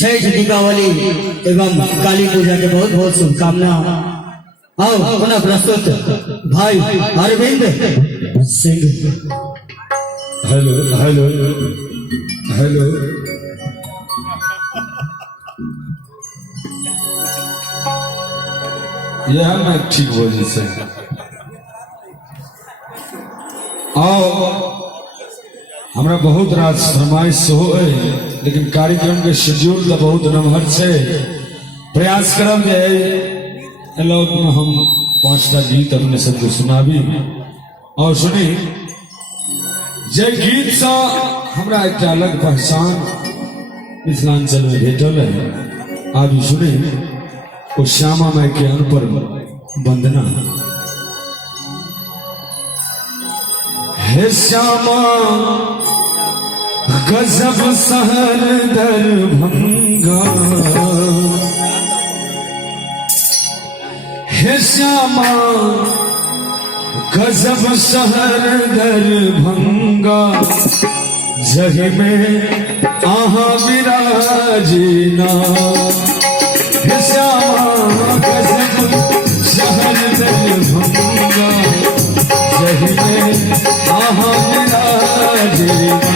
छठ दीपावली एवं काली पूजा के बहुत बहुत शुभकामना। आओ पुनः प्रस्तुत भाई Arvind Singh. Hello hello hello यह मैं ठीक वजह से आओ हमरा बहुत रात फरमाइश हो लेकिन कार्यक्रम के शेड्यूल का बहुत नमहर से प्रयास करब जे लोग में हम 5टा गीत अपने सबको सुनाबी और सुनी जे गीत सा हमरा एक अलग पहचान मिथिलांचल में भेटल है। आज सुनी वो श्यामा माई के अनुपर वंदना। हे श्यामा गजब सहर दरभंगा, हे श्यामा गजब सहर दरभंगा, जही में आहा विराजीना। हे श्यामा गजब सहर दरभंगा, जही में आहा विराजीना।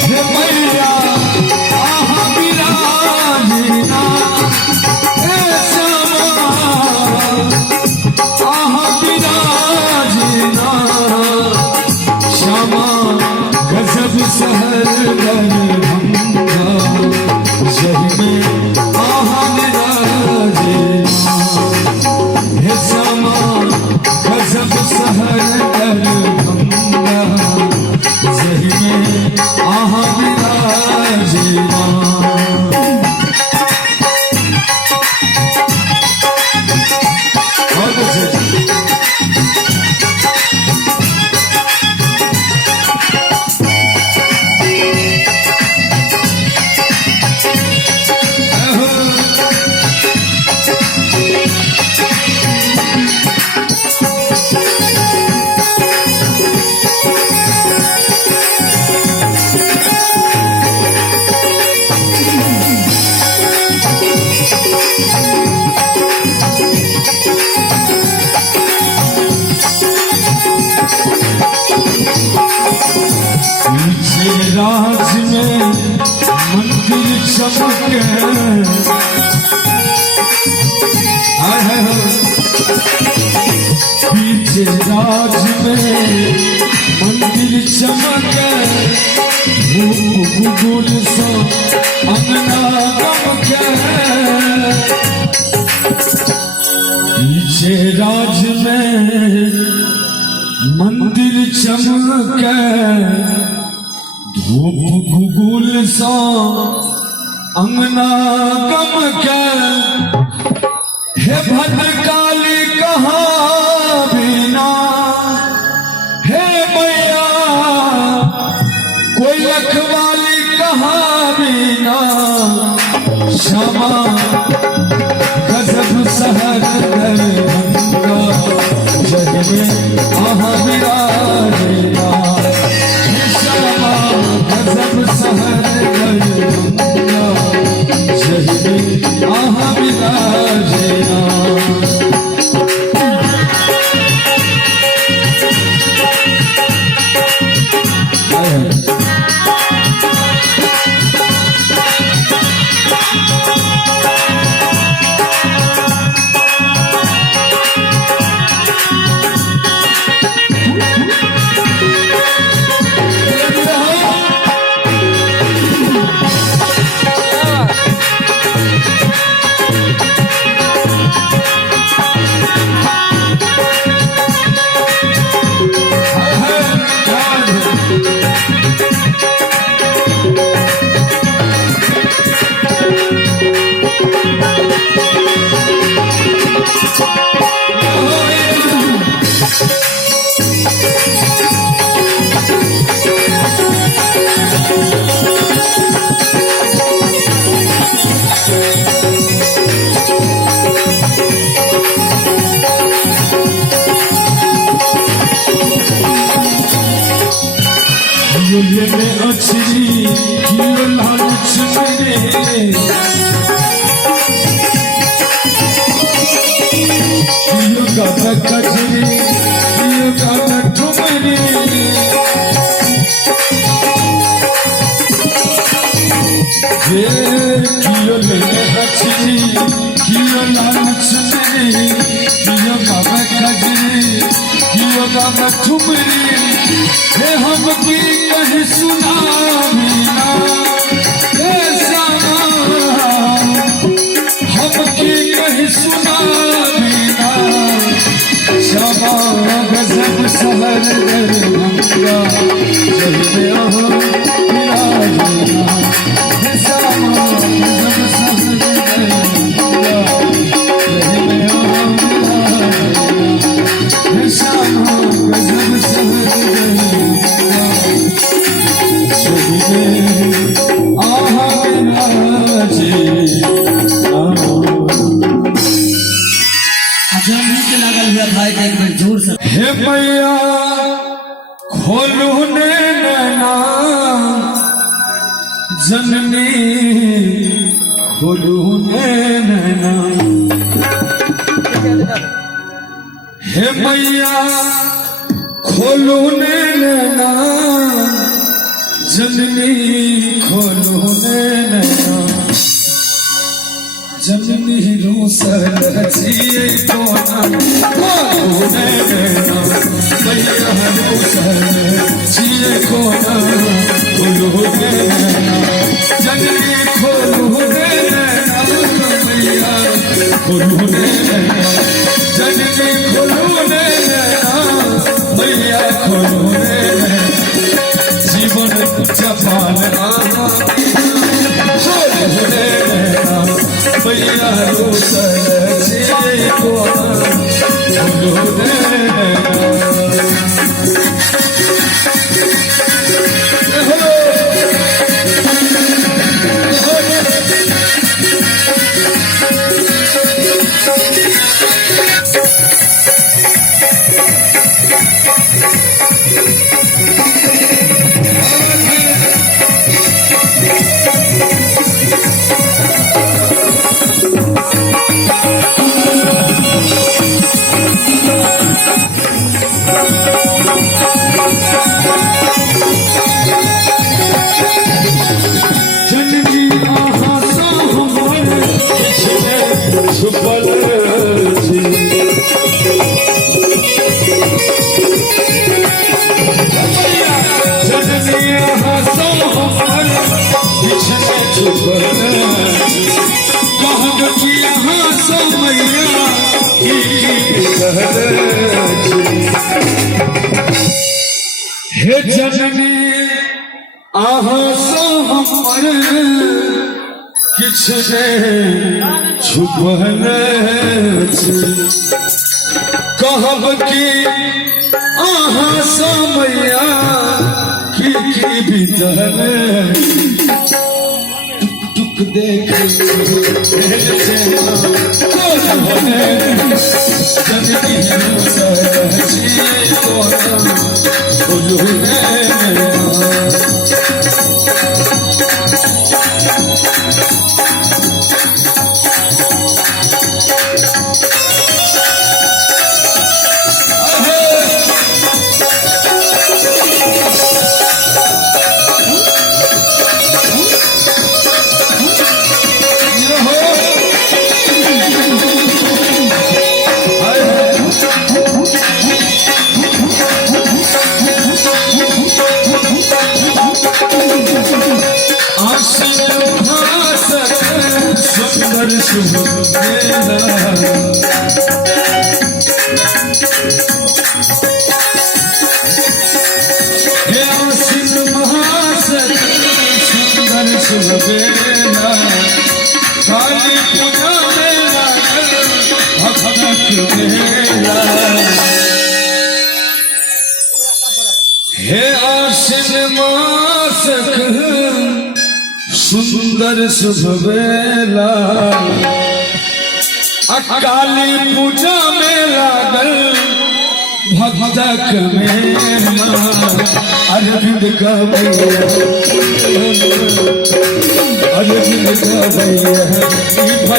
हे मैया आहा विराजीना, हे श्यामा आहा विराजीना। श्यामा गजब सहर दरभंगा, जही में आहा विराजीना। हे श्यामा गजब सहर दरभंगा, जही में आहा विराजीना। बहुत अच्छे राज में मंदिर चमके, पीछे राज में मंदिर चमके, धूप गुगुल सो अंगना गमके। पीछे राज में मंदिर चमके, धूप गुगुल सा अंगना गमके। हे भद्रकाली कहाँ बिना, हे मैया कोई लखवाली कहाँ बिना। श्यामा गजब सहर दरभंगा, जही में आहा विराजीना। श्यामा गजब सहर दरभंगा, जही में आहा विराजीना। में अछरी लालच मेरे कियो गाना कजरी कियो गाना ठुमरी हे कियो लेने हचरी कियो लालचनी कियो गाना कजरी कियो गाना ठुमरी हे हम की कहीं सुना बिना हे सामा हम की कहीं सुना बिना शमा गजब सहर दरभंगा जलवे आहा विराजना हे सामा गजब सहर दरभंगा जलवे आहा विराजना हे सामा गजब सहर दरभंगा जलवे आहा विराजना नीचे लागल हुआ भाई एक बार जोर से हे मैया खोलू नैना जननी खोलू नैना हे मैया खोलू नैना जननी खोलू नैना जननी रूसल जिए कोना खोलू नैना मैया रूसल जिए कोना खोलू नैना जननी खोलू नैना मैया खोलू नैना जननी खोलू नैना मैया खोलू नैना जीवन जपान खोलू नैना मैया रूसल जिए कोना खोलू नैना जननी आहा सो हमर छुपल छी जननी आहा सो हमर किछने छुपल कहब कि आहा सो मैया की कहल छी हे जननी आहा सो हमर किछने छुपल छी कहब कि आहा सो मैया की बीतल टुक टुक देख जननी सुंदर शुभ हे आसिन महासर सुंदर शुभ बेला काली पूजा मेला भक्तक मेला हे आसिन मासक सुंदर शुभ बेला काली पूजा में लागल भक्तक में अरविंद कवैया अरविंद कवैया